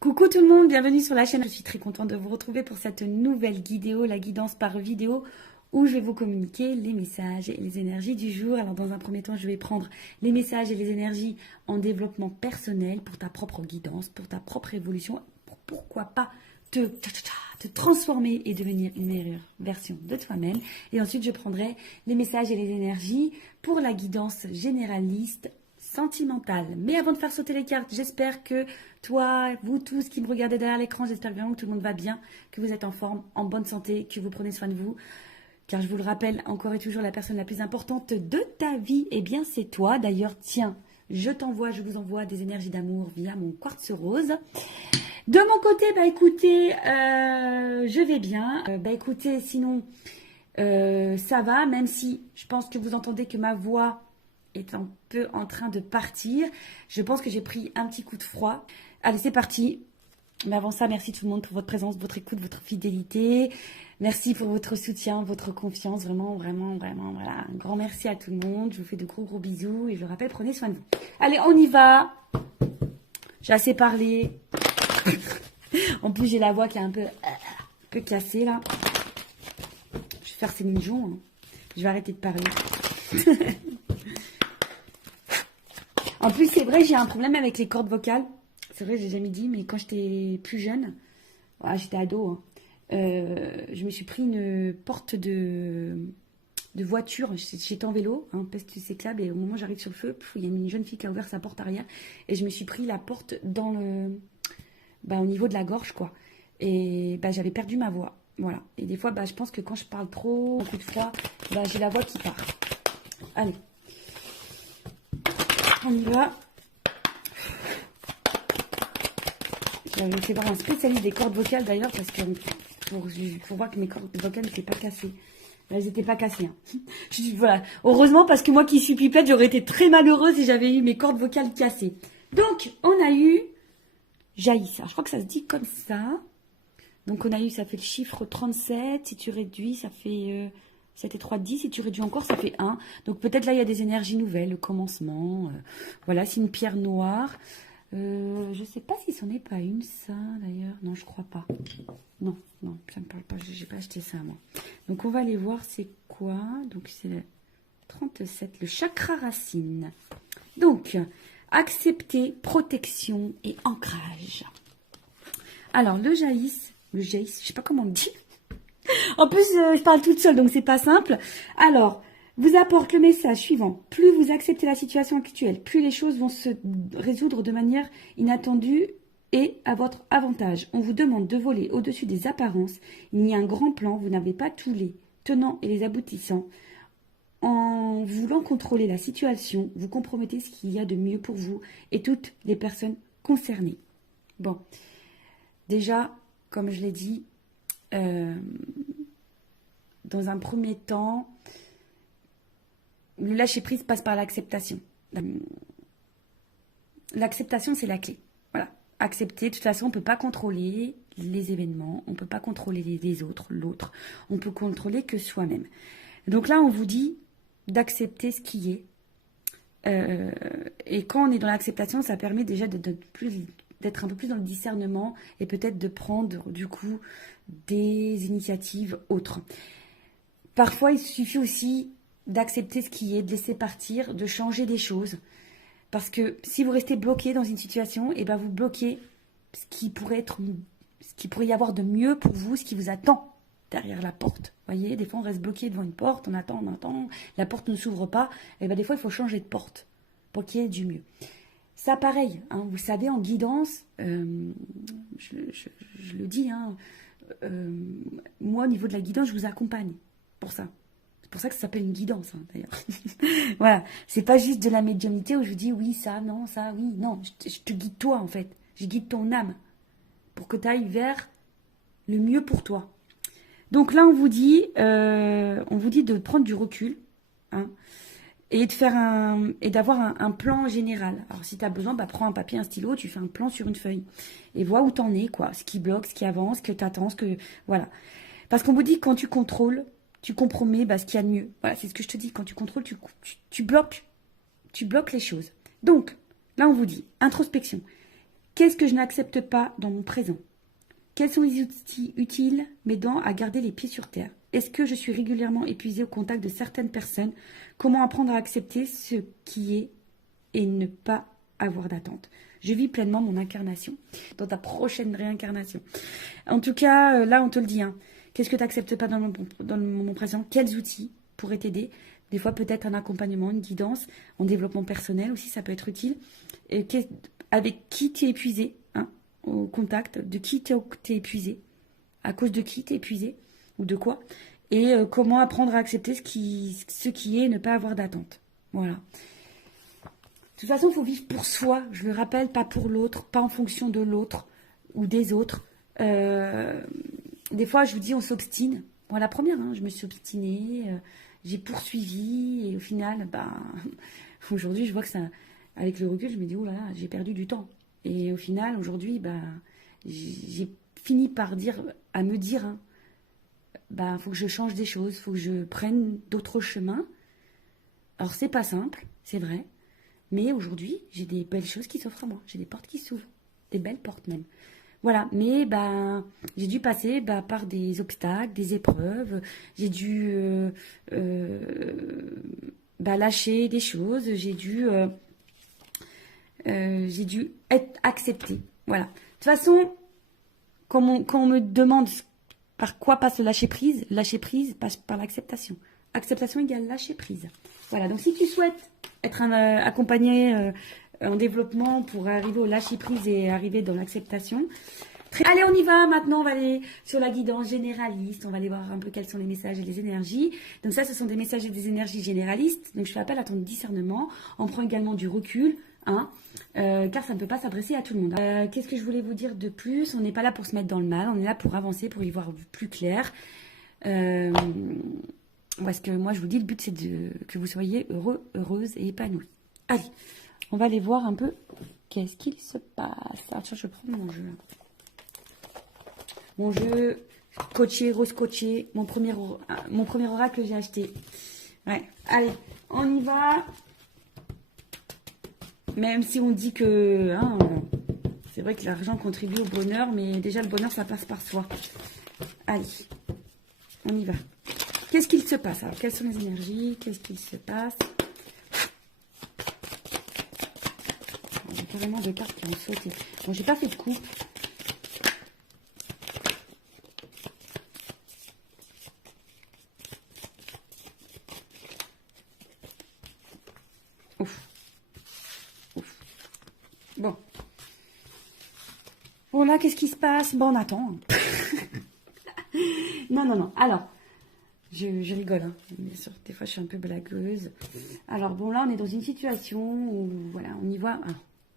Coucou tout le monde, bienvenue sur la chaîne. Je suis très contente de vous retrouver pour cette nouvelle vidéo, la guidance par vidéo, où je vais vous communiquer les messages et les énergies du jour. Alors dans un premier temps, je vais prendre les messages et les énergies en développement personnel pour ta propre guidance, pour ta propre évolution, pour pourquoi pas te transformer et devenir une meilleure version de toi-même. Et ensuite, je prendrai les messages et les énergies pour la guidance généraliste sentimentale. Mais avant de faire sauter les cartes, j'espère que toi, vous tous qui me regardez derrière l'écran, j'espère vraiment que tout le monde va bien, que vous êtes en forme, en bonne santé, que vous prenez soin de vous. Car je vous le rappelle, encore et toujours, la personne la plus importante de ta vie, eh bien c'est toi. D'ailleurs, tiens, je vous envoie des énergies d'amour via mon quartz rose. De mon côté, bah écoutez, je vais bien. Écoutez, sinon, ça va, même si je pense que vous entendez que ma voix est un peu en train de partir. Je pense que j'ai pris un petit coup de froid. Allez, c'est parti. Mais avant ça, merci tout le monde pour votre présence, votre écoute, votre fidélité. Merci pour votre soutien, votre confiance. Vraiment, voilà. Un grand merci à tout le monde. Je vous fais de gros bisous. Et je le rappelle, prenez soin de vous. Allez, on y va. J'ai assez parlé. En plus, j'ai la voix qui est un peu cassée, là. Je vais faire Céline Dion. Hein. Je vais arrêter de parler. En plus, c'est vrai, j'ai un problème avec les cordes vocales. C'est vrai, je l'ai jamais dit, mais quand j'étais plus jeune, voilà, j'étais ado, hein, je me suis pris une porte de voiture. J'étais en vélo, hein, peste cyclable, et au moment où j'arrive sur le feu, il y a une jeune fille qui a ouvert sa porte arrière, et je me suis pris la porte dans au niveau de la gorge, quoi. Et j'avais perdu ma voix, voilà. Et des fois, je pense que quand je parle trop, un coup de froid, j'ai la voix qui part. Allez. On y va. J'avais fait voir un spécialiste des cordes vocales d'ailleurs, parce que pour voir que mes cordes vocales n'étaient pas cassées. Elles n'étaient pas cassées. Hein. Voilà. Heureusement, parce que moi qui suis pipette, j'aurais été très malheureuse si j'avais eu mes cordes vocales cassées. Donc, on a eu Jaïssa. Je crois que ça se dit comme ça. Donc, on a eu, ça fait le chiffre 37. Si tu réduis, ça fait 7 et 3, 10. Si tu réduis encore, ça fait 1. Donc, peut-être là, il y a des énergies nouvelles, le commencement. Voilà, c'est une pierre noire. Je ne sais pas si c'en est pas une, ça, d'ailleurs. Non, je crois pas. Non, ça me parle pas. J'ai pas acheté ça, moi. Donc, on va aller voir c'est quoi. Donc, c'est le 37, le chakra racine. Donc, accepter, protection et ancrage. Alors, le jaïs, je sais pas comment on dit. En plus, je parle toute seule, donc c'est pas simple. Alors, vous apporte le message suivant. Plus vous acceptez la situation actuelle, plus les choses vont se résoudre de manière inattendue et à votre avantage. On vous demande de voler au-dessus des apparences. Il y a un grand plan, vous n'avez pas tous les tenants et les aboutissants. En voulant contrôler la situation, vous compromettez ce qu'il y a de mieux pour vous et toutes les personnes concernées. Bon, déjà, comme je l'ai dit, dans un premier temps, le lâcher-prise passe par l'acceptation. L'acceptation, c'est la clé. Voilà. Accepter. De toute façon, on ne peut pas contrôler les événements. On ne peut pas contrôler les autres, l'autre. On peut contrôler que soi-même. Donc là, on vous dit d'accepter ce qui est. Et quand on est dans l'acceptation, ça permet déjà d'être un peu plus dans le discernement et peut-être de prendre, du coup, des initiatives autres. Parfois, il suffit aussi d'accepter ce qui est, de laisser partir, de changer des choses. Parce que si vous restez bloqué dans une situation, vous bloquez ce qui pourrait y avoir de mieux pour vous, ce qui vous attend derrière la porte. Vous voyez, des fois on reste bloqué devant une porte, on attend, la porte ne s'ouvre pas. Et des fois il faut changer de porte pour qu'il y ait du mieux. Ça pareil, hein, vous savez, en guidance, je le dis, hein, moi au niveau de la guidance, je vous accompagne pour ça. C'est pour ça que ça s'appelle une guidance, hein, d'ailleurs. Voilà, c'est pas juste de la médiumnité où je vous dis oui, ça, non, ça, oui, non. Je te guide toi, en fait. Je guide ton âme pour que tu ailles vers le mieux pour toi. Donc là, on vous dit de prendre du recul, hein, et d'avoir un plan général. Alors, si tu as besoin, prends un papier, un stylo, tu fais un plan sur une feuille et vois où t'en es, quoi. Ce qui bloque, ce qui avance, ce que t'attends, voilà. Parce qu'on vous dit que quand tu contrôles, tu compromets ce qu'il y a de mieux. Voilà, c'est ce que je te dis. Quand tu contrôles, tu bloques les choses. Donc, là, on vous dit introspection. Qu'est-ce que je n'accepte pas dans mon présent? Quels sont les outils utiles m'aidant à garder les pieds sur terre? Est-ce que je suis régulièrement épuisée au contact de certaines personnes? Comment apprendre à accepter ce qui est et ne pas avoir d'attente? Je vis pleinement mon incarnation dans ta prochaine réincarnation. En tout cas, là, on te le dit. Hein. Qu'est-ce que tu n'acceptes pas dans le moment présent? Quels outils pourraient t'aider? Des fois, peut-être un accompagnement, une guidance, en développement personnel aussi, ça peut être utile. Et avec qui tu es épuisé, hein, au contact, de qui tu es épuisé, à cause de qui tu es épuisé, ou de quoi, et comment apprendre à accepter ce qui est et ne pas avoir d'attente. Voilà. De toute façon, il faut vivre pour soi, je le rappelle, pas pour l'autre, pas en fonction de l'autre ou des autres. Des fois, je vous dis, on s'obstine. Moi, la première, hein, je me suis obstinée, j'ai poursuivi, et au final, aujourd'hui, je vois que ça, avec le recul, je me dis, oh là là, j'ai perdu du temps. Et au final, aujourd'hui, j'ai fini par me dire, hein, faut que je change des choses, faut que je prenne d'autres chemins. Alors, c'est pas simple, c'est vrai. Mais aujourd'hui, j'ai des belles choses qui s'offrent à moi. J'ai des portes qui s'ouvrent. Des belles portes même. Voilà. Mais j'ai dû passer par des obstacles, des épreuves. J'ai dû lâcher des choses. J'ai dû être acceptée. Voilà. De toute façon, quand on me demande par quoi passe le lâcher prise passe par l'acceptation. Acceptation égale lâcher prise. Voilà, donc si tu souhaites être accompagné en développement pour arriver au lâcher prise et arriver dans l'acceptation, allez, on y va. Maintenant, on va aller sur la guidance généraliste. On va aller voir un peu quels sont les messages et les énergies. Donc ça, ce sont des messages et des énergies généralistes. Donc je fais appel à ton discernement. On prend également du recul, hein, car ça ne peut pas s'adresser à tout le monde. Qu'est-ce que je voulais vous dire de plus? On n'est pas là pour se mettre dans le mal. On est là pour avancer, pour y voir plus clair. Parce que moi, je vous dis, le but, c'est que vous soyez heureux, heureuse et épanouie. Allez, on va aller voir un peu qu'est-ce qu'il se passe. Ah, tiens, je prends mon jeu. Mon jeu coaché, rose coaché, mon premier oracle que j'ai acheté. Ouais, allez, on y va. Même si on dit que c'est vrai que l'argent contribue au bonheur, mais déjà, le bonheur, ça passe par soi. Allez, on y va. Qu'est-ce qu'il se passe? Alors, quelles sont les énergies? Qu'est-ce qu'il se passe? J'ai carrément deux cartes qui ont sauté. Bon, j'ai pas fait de coup. Ouf. Ouf. Bon. Bon, là, qu'est-ce qui se passe? Bon, on attend. Non. Alors... Je rigole, hein. Bien sûr, des fois je suis un peu blagueuse. Alors bon, là on est dans une situation où, voilà, on y voit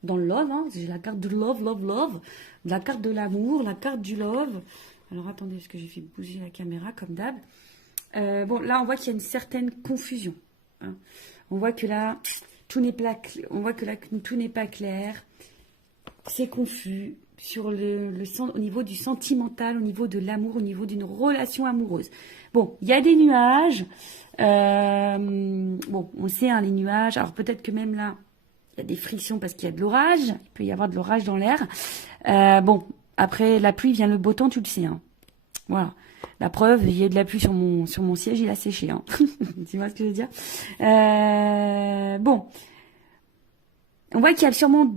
dans le love, hein. J'ai la carte de love, la carte de l'amour, la carte du love. Alors attendez, parce que j'ai fait bouger la caméra comme d'hab. Bon, là on voit qu'il y a une certaine confusion, hein. On voit que là, tout n'est pas clair. C'est confus sur au niveau du sentimental, au niveau de l'amour, au niveau d'une relation amoureuse. Bon, il y a des nuages. Bon, on sait, hein, les nuages. Alors peut-être que même là, il y a des frictions parce qu'il y a de l'orage. Il peut y avoir de l'orage dans l'air. Bon, après la pluie vient le beau temps, tu le sais, hein. Voilà. La preuve, il y a de la pluie sur mon siège, il a séché, hein. Tu vois ce que je veux dire? Bon. On voit qu'il y a sûrement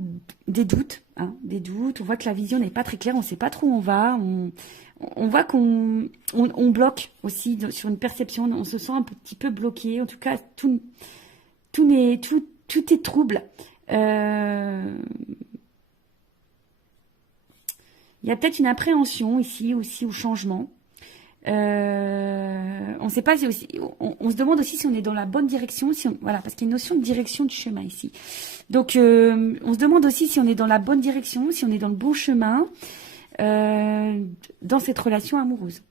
des doutes, hein, des doutes. On voit que la vision n'est pas très claire. On ne sait pas trop où on va. On voit qu'on bloque aussi sur une perception. On se sent un petit peu bloqué. En tout cas, tout est trouble. Il y a peut-être une appréhension ici aussi au changement. On ne sait pas si aussi, on se demande aussi si on est dans la bonne direction, voilà, parce qu'il y a une notion de direction du chemin ici. Donc, on se demande aussi si on est dans la bonne direction, si on est dans le bon chemin dans cette relation amoureuse.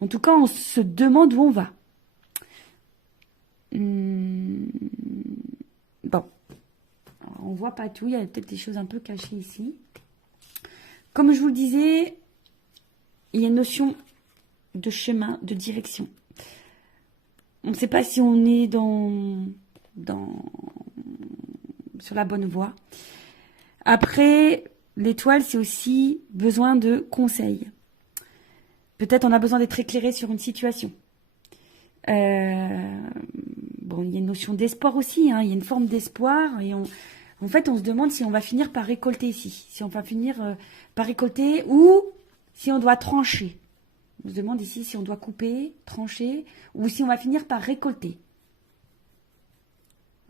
En tout cas, on se demande où on va. Bon, alors, on voit pas tout. Il y a peut-être des choses un peu cachées ici. Comme je vous le disais, il y a une notion de chemin, de direction. On ne sait pas si on est sur la bonne voie. Après, l'étoile, c'est aussi besoin de conseils. Peut-être on a besoin d'être éclairé sur une situation. Bon, il y a une notion d'espoir aussi, hein, il y a une forme d'espoir et en fait, on se demande si on va finir par récolter ici, si on va finir par récolter ou si on doit trancher. On se demande ici si on doit couper, trancher ou si on va finir par récolter.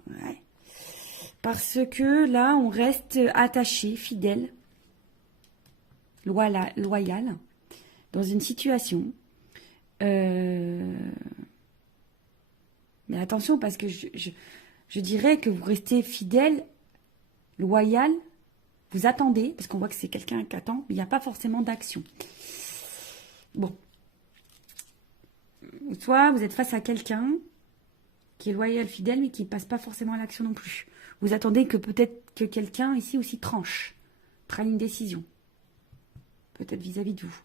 Ouais. Parce que là, on reste attaché, fidèle, loyal, dans une situation. Mais attention, parce que je dirais que vous restez fidèle, loyal, vous attendez, parce qu'on voit que c'est quelqu'un qui attend, mais il n'y a pas forcément d'action. Bon. Soit vous êtes face à quelqu'un qui est loyal, fidèle, mais qui ne passe pas forcément à l'action non plus. Vous attendez que peut-être que quelqu'un ici aussi tranche, prenne une décision. Peut-être vis-à-vis de vous.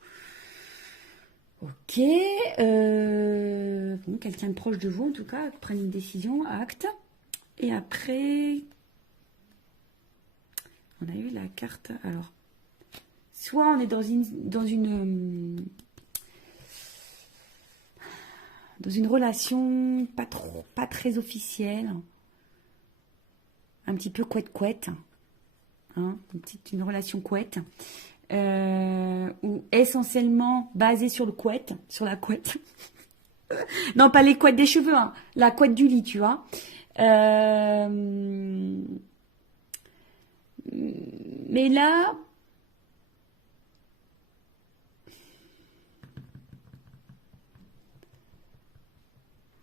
Ok. Bon, quelqu'un de proche de vous, en tout cas, prenne une décision, acte. Et après, on a eu la carte. Alors, soit on est dans une relation pas très officielle, un petit peu couette-couette, hein, une relation couette, ou essentiellement basée sur le couette, sur la couette. Non, pas les couettes des cheveux, hein, la couette du lit, tu vois. Mais là,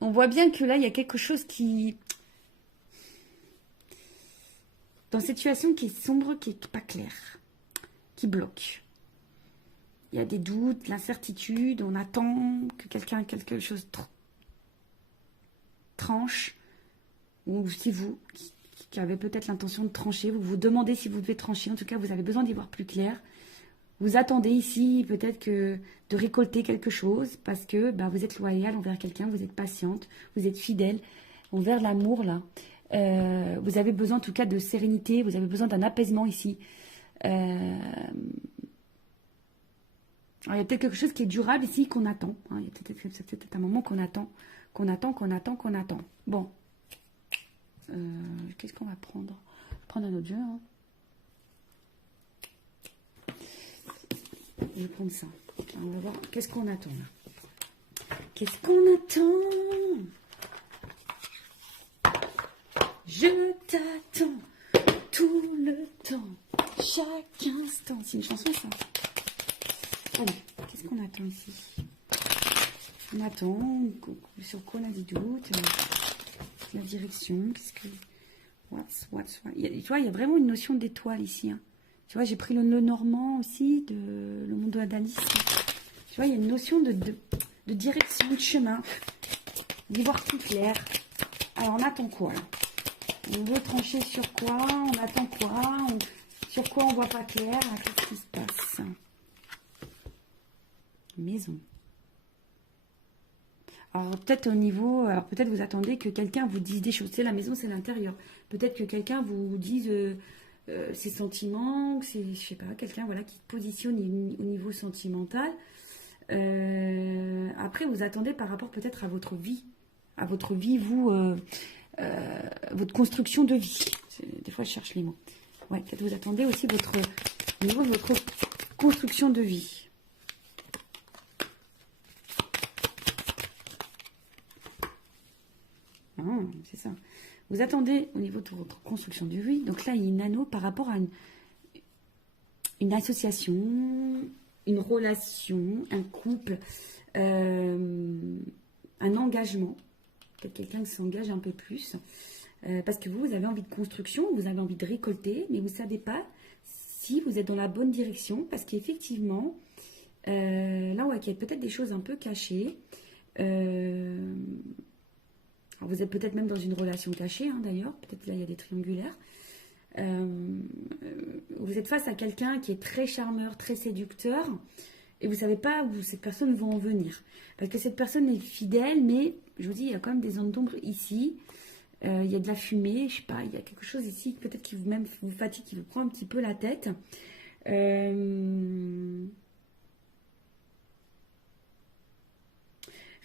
on voit bien que là, il y a quelque chose qui... Dans cette situation qui est sombre, qui n'est pas claire, qui bloque. Il y a des doutes, l'incertitude, on attend que quelque chose tranche. Ou si vous, qui avez peut-être l'intention de trancher, vous vous demandez si vous devez trancher. En tout cas, vous avez besoin d'y voir plus clair. Vous attendez ici peut-être de récolter quelque chose parce que vous êtes loyal envers quelqu'un, vous êtes patiente, vous êtes fidèle envers l'amour là. Vous avez besoin en tout cas de sérénité, vous avez besoin d'un apaisement ici. Alors, il y a peut-être quelque chose qui est durable ici qu'on attend. Hein. Il y a peut-être un moment qu'on attend. Bon. Qu'est-ce qu'on va prendre? Je vais prendre un autre jeu. Hein. Je vais prendre ça. On va voir. Qu'est-ce qu'on attend là? Qu'est-ce qu'on attend? Je t'attends tout le temps, chaque instant. C'est une chanson ça. Allez, qu'est-ce qu'on attend ici? On attend. Sur quoi on a des doutes? La direction. Qu'est-ce que... Tu vois, il y a vraiment une notion d'étoile ici. Hein. Tu vois, j'ai pris le normand aussi, le monde d'Alice. Tu vois, il y a une notion de direction, de chemin, d'y voir plus clair. Alors, on attend quoi, là? On veut trancher sur quoi? On attend quoi? Sur quoi on voit pas clair? Qu'est-ce qui se passe? Maison. Alors, peut-être au niveau... Alors, peut-être vous attendez que quelqu'un vous dise des choses. C'est la maison, c'est l'intérieur. Peut-être que quelqu'un vous dise... ses sentiments, je sais pas, quelqu'un voilà, qui se positionne au niveau sentimental. Après, vous attendez par rapport peut-être à votre vie, vous, votre construction de vie. Des fois, je cherche les mots. Ouais, peut-être vous attendez aussi au niveau de votre construction de vie. Ah, c'est ça. Vous attendez au niveau de votre construction de vie. Donc là, il y a une anneau par rapport à une association, une relation, un couple, un engagement. Peut-être quelqu'un qui s'engage un peu plus. Parce que vous avez envie de construction, vous avez envie de récolter, mais vous ne savez pas si vous êtes dans la bonne direction. Parce qu'effectivement, là, ouais, il y a peut-être des choses un peu cachées. Alors vous êtes peut-être même dans une relation cachée, hein, d'ailleurs. Peut-être là, il y a des triangulaires. Vous êtes face à quelqu'un qui est très charmeur, très séducteur. Et vous ne savez pas où cette personne va en venir. Parce que cette personne est fidèle, mais je vous dis, il y a quand même des zones d'ombre ici. Il y a de la fumée, je sais pas, il y a quelque chose ici, peut-être qui vous fatigue, qui vous prend un petit peu la tête. Je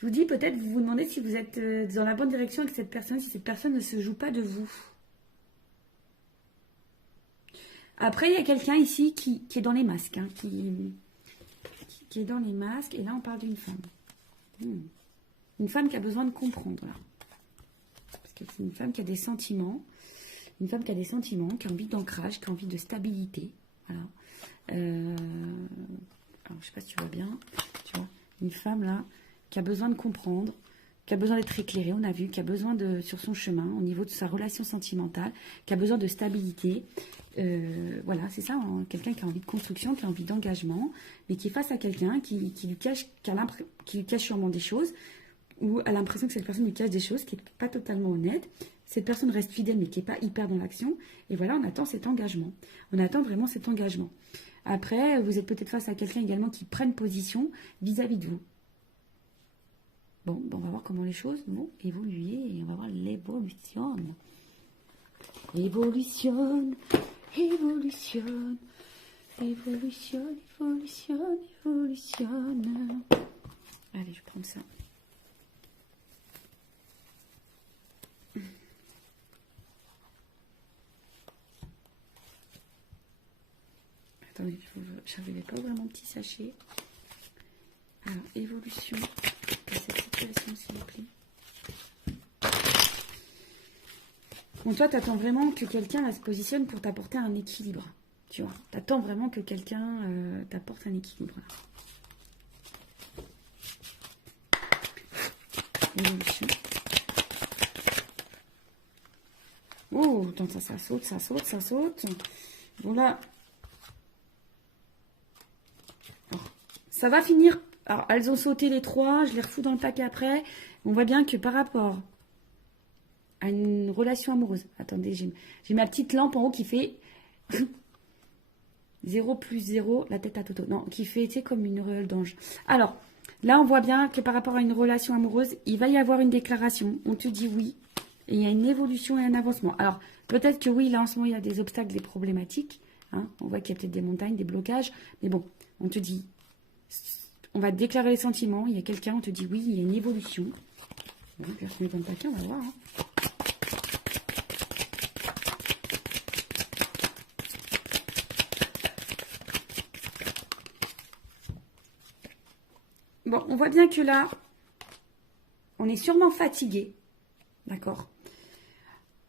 vous dis, peut-être vous vous demandez si vous êtes dans la bonne direction avec cette personne, si cette personne ne se joue pas de vous. Après, il y a quelqu'un ici qui est dans les masques, hein, qui est dans les masques, et là on parle d'une femme. Une femme qui a besoin de comprendre, là. Parce que c'est une femme qui a des sentiments, qui a envie d'ancrage, qui a envie de stabilité, voilà. Alors, je sais pas si tu vois bien, tu vois, une femme là, qui a besoin de comprendre, qui a besoin d'être éclairée, on a vu, qui a besoin de, sur son chemin, au niveau de sa relation sentimentale, qui a besoin de stabilité. Voilà, c'est ça, hein, quelqu'un qui a envie de construction, qui a envie d'engagement, mais qui est face à quelqu'un qui lui cache sûrement des choses, ou a l'impression que cette personne lui cache des choses, qui n'est pas totalement honnête. Cette personne reste fidèle, mais qui n'est pas hyper dans l'action. Et voilà, on attend cet engagement. On attend vraiment cet engagement. Après, vous êtes peut-être face à quelqu'un également qui prenne position vis-à-vis de vous. Bon, on va voir comment les choses vont évoluer et on va voir l'évolution. Évolution, évolution, évolution, évolution, évolution. Allez, je prends ça. Attendez, j'arrivais pas à ouvrir mon petit sachet. Alors, évolution de cette situation, s'il vous plaît. Bon, toi, tu attends vraiment que quelqu'un se positionne pour t'apporter un équilibre. Tu vois, tu attends vraiment que quelqu'un t'apporte un équilibre. Évolution. Oh, attends, ça saute, ça saute, ça saute. Bon, là. Alors, ça va finir. Alors, elles ont sauté les trois. Je les refous dans le paquet après. On voit bien que par rapport à une relation amoureuse. Attendez, j'ai ma petite lampe en haut qui fait 0 plus 0, la tête à Toto. Non, qui fait, tu sais, comme une auréole d'ange. Alors, là, on voit bien que par rapport à une relation amoureuse, il va y avoir une déclaration. On te dit oui. Et il y a une évolution et un avancement. Alors, peut-être que oui, là, en ce moment, il y a des obstacles, des problématiques. Hein. On voit qu'il y a peut-être des montagnes, des blocages. Mais bon, on te dit, on va déclarer les sentiments. Il y a quelqu'un, on te dit oui, il y a une évolution. Bon, puis on met dans le paquet, on va voir. Hein. Bon, on voit bien que là, on est sûrement fatigué, d'accord.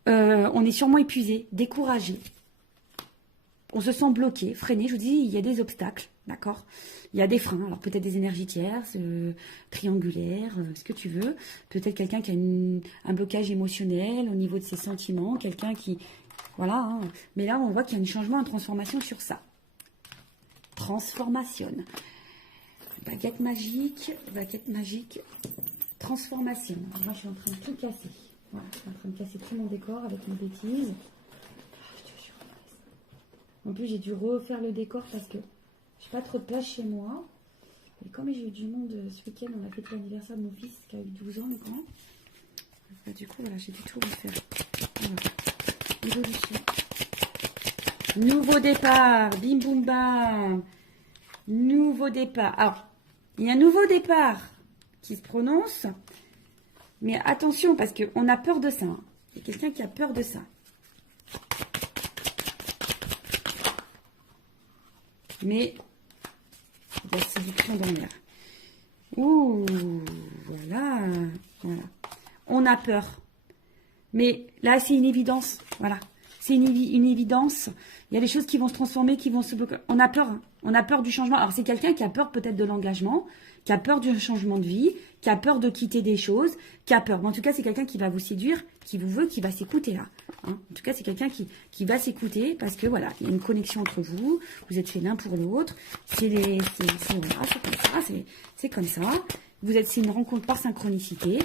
On est sûrement épuisé, découragé. On se sent bloqué, freiné. Je vous dis, il y a des obstacles, d'accord. Il y a des freins, alors peut-être des énergies tierces, triangulaires, ce que tu veux. Peut-être quelqu'un qui a un blocage émotionnel au niveau de ses sentiments, quelqu'un qui... Voilà, hein. Mais là, on voit qu'il y a un changement, une transformation sur ça. Transformation. Baguette magique, transformation. Moi, je suis en train de tout casser. Voilà, je suis en train de casser tout mon décor avec une bêtise. En plus, j'ai dû refaire le décor parce que j'ai pas trop de place chez moi. Et comme j'ai eu du monde ce week-end, on a fêté l'anniversaire de mon fils qui a eu 12 ans maintenant. Bah, du coup, voilà, j'ai dû tout refaire. Voilà. Évolution. Nouveau départ. Bim boum bam. Nouveau départ. Alors, il y a un nouveau départ qui se prononce. Mais attention, parce qu'on a peur de ça. Hein. Il y a quelqu'un qui a peur de ça. Mais il y a séduction dans l'air. Ouh, voilà. On a peur. Mais là, c'est une évidence. Voilà. C'est une évidence. Il y a des choses qui vont se transformer, qui vont se bloquer. On a peur. Hein. On a peur du changement. Alors, c'est quelqu'un qui a peur peut-être de l'engagement, qui a peur du changement de vie, qui a peur de quitter des choses, qui a peur. Mais en tout cas, c'est quelqu'un qui va vous séduire, qui vous veut, qui va s'écouter là. Hein. En tout cas, c'est quelqu'un qui va s'écouter parce que voilà, il y a une connexion entre vous. Vous êtes fait l'un pour l'autre. C'est comme ça. C'est comme ça. C'est une rencontre par synchronicité.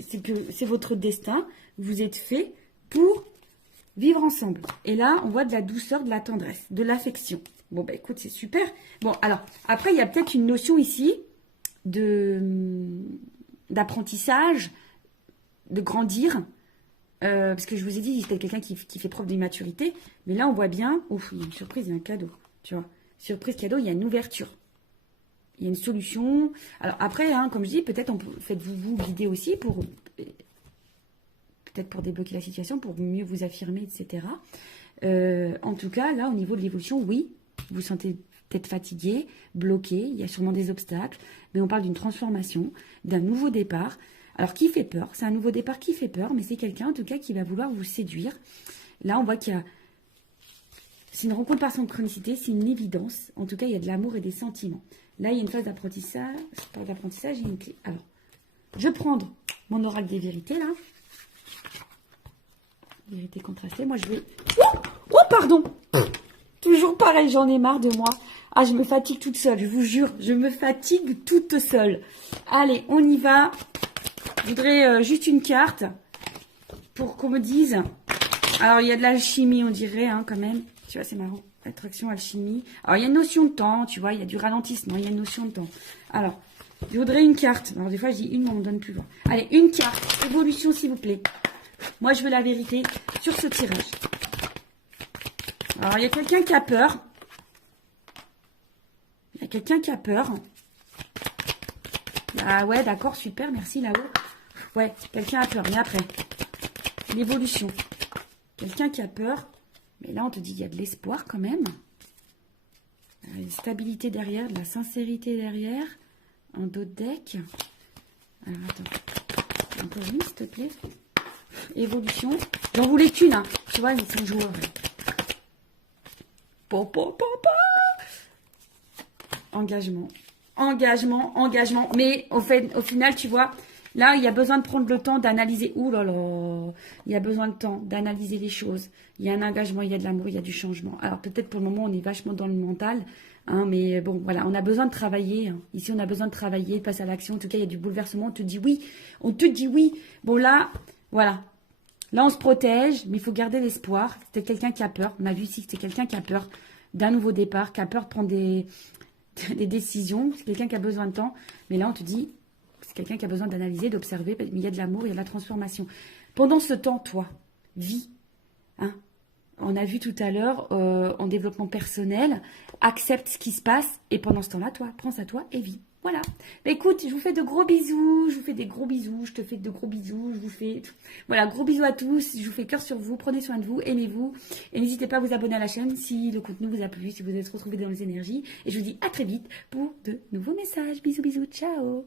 C'est votre destin. Vous êtes fait pour vivre ensemble. Et là, on voit de la douceur, de la tendresse, de l'affection. Bon, bah écoute, c'est super. Bon, alors, après, il y a peut-être une notion ici d'apprentissage, de grandir. Parce que je vous ai dit, c'était quelqu'un qui fait preuve d'immaturité. Mais là, on voit bien, ouf, il y a une surprise, il y a un cadeau. Tu vois, surprise, cadeau, il y a une ouverture. Il y a une solution. Alors après, hein, comme je dis, peut-être faites-vous guider aussi pour peut-être pour débloquer la situation, pour mieux vous affirmer, etc. En tout cas, là, au niveau de l'évolution, oui, vous vous sentez peut-être fatigué, bloqué, il y a sûrement des obstacles, mais on parle d'une transformation, d'un nouveau départ. Alors, qui fait peur? C'est un nouveau départ qui fait peur, mais c'est quelqu'un, en tout cas, qui va vouloir vous séduire. Là, on voit qu'il y a... C'est une rencontre par synchronicité, c'est une évidence. En tout cas, il y a de l'amour et des sentiments. Là, il y a une phase d'apprentissage, il y a une clé. Alors, je vais prendre mon oracle des vérités, là. Vérité contrastée. Moi, je vais... Oh, pardon. Toujours pareil, j'en ai marre de moi. Ah, je me fatigue toute seule, je vous jure. Je me fatigue toute seule. Allez, on y va. Je voudrais juste une carte pour qu'on me dise... Alors, il y a de l'alchimie, on dirait, hein, quand même. Tu vois, c'est marrant. Attraction, alchimie. Alors, il y a une notion de temps, tu vois. Il y a du ralentissement, il y a une notion de temps. Alors, je voudrais une carte. Alors, des fois, je dis une, mais on me donne plus loin. Allez, une carte. Évolution, s'il vous plaît. Moi, je veux la vérité sur ce tirage. Alors, il y a quelqu'un qui a peur. Il y a quelqu'un qui a peur. Ah ouais, d'accord, super, merci là-haut. Ouais, quelqu'un a peur. Mais après, l'évolution. Quelqu'un qui a peur. Mais là, on te dit qu'il y a de l'espoir quand même. Une stabilité derrière, de la sincérité derrière. Un dos de deck. Alors, attends. Encore une, s'il te plaît. Évolution. J'en voulais qu'une, hein. Tu vois, ils sont joueurs. Engagement. Engagement, engagement. Mais au final, tu vois, là, il y a besoin de prendre le temps d'analyser. Ouh là là. Il y a besoin de temps d'analyser les choses. Il y a un engagement, il y a de l'amour, il y a du changement. Alors peut-être pour le moment, on est vachement dans le mental. Hein, mais bon, voilà, on a besoin de travailler. Hein. Ici, on a besoin de travailler, de passer à l'action. En tout cas, il y a du bouleversement. On te dit oui. On te dit oui. Bon, là, voilà. Là, on se protège, mais il faut garder l'espoir. C'est quelqu'un qui a peur. On a vu ici que c'est quelqu'un qui a peur d'un nouveau départ, qui a peur de prendre des décisions. C'est quelqu'un qui a besoin de temps. Mais là, on te dit, c'est quelqu'un qui a besoin d'analyser, d'observer. Mais il y a de l'amour, il y a de la transformation. Pendant ce temps, toi, vis. Hein. On a vu tout à l'heure, en développement personnel, accepte ce qui se passe. Et pendant ce temps-là, toi, prends à toi et vis. Voilà. Bah, écoute, je vous fais de gros bisous. Je vous fais des gros bisous. Je te fais de gros bisous. Je vous fais... Voilà, gros bisous à tous. Je vous fais cœur sur vous. Prenez soin de vous. Aimez-vous. Et n'hésitez pas à vous abonner à la chaîne si le contenu vous a plu, si vous êtes retrouvés dans les énergies. Et je vous dis à très vite pour de nouveaux messages. Bisous, bisous. Ciao.